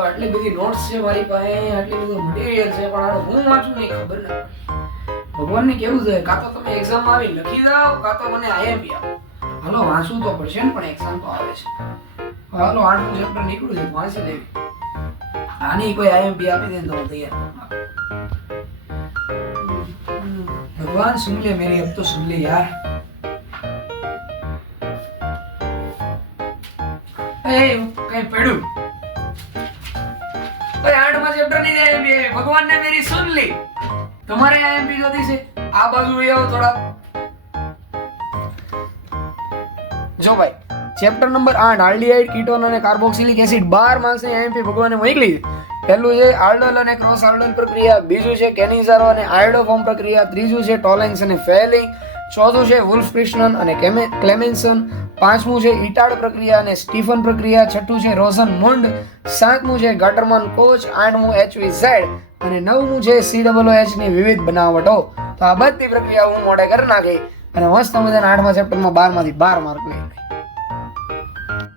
આટલી બધી નોટ્સ છે મારી પાસે, આટલી બધું મટીરિયલ છે, પણ આને હું વાંચું નહીં ખબર ને. ભગવાનને કેવું છે, કાં તો તમે એક્ઝામમાં આવી લખી જાઓ, કાં તો મને IMP આપો. હાલો વાંચવું તો પડશે ને, પણ એક્ઝામ તો આવે છે. હાલો 8મું ચેપ્ટર નીકળ્યું છે, વાંચી લેવી. આની કોઈ IMP આપી દે તો હું તૈયાર. भगवान सुन ले मेरी, अब तो सुन ले यार. कहीं पढ़ू 8वां चैप्टर नहीं IMP, भगवान ने मेरी सुन ली. तुम्हारे IMP જોતી છે આ બાજુ આવો થોડા. જો ભાઈ ચેપ્ટર નંબર 8 આલ્ડીહાઇડ કીટોન અને કાર્બોક્સિલિક એસિડ 12 માર્ક્સ ની IMP ભગવાને મોકલી છે. પહેલું છે આલ્ડોલ અને ક્રોસ આલ્ડોલ પ્રક્રિયા, બીજું છે કેનિઝારો અને આયોડોફોર્મ પ્રક્રિયા, ત્રીજું છે ટોલેન્સ અને ફેલિંગ, ચોથું છે વુલ્ફ-ક્રિસ્ટન અને ક્લેમેન્સન, પાંચમું છે ઇટાડ પ્રક્રિયા અને સ્ટીફન પ્રક્રિયા, છઠ્ઠું છે રોઝન-મુન્ડ, સાતમું છે ગાટરમાન કોચ, આઠમું HVZ અને નવમું છે COOH ની વિવિધ બનાવટો. તો આ બધી પ્રક્રિયા હું મોડે કરી નાખી અને મસ્ત મજાના 8મા ચેપ્ટરમાં 12 માંથી 12 માર્ક લઈ.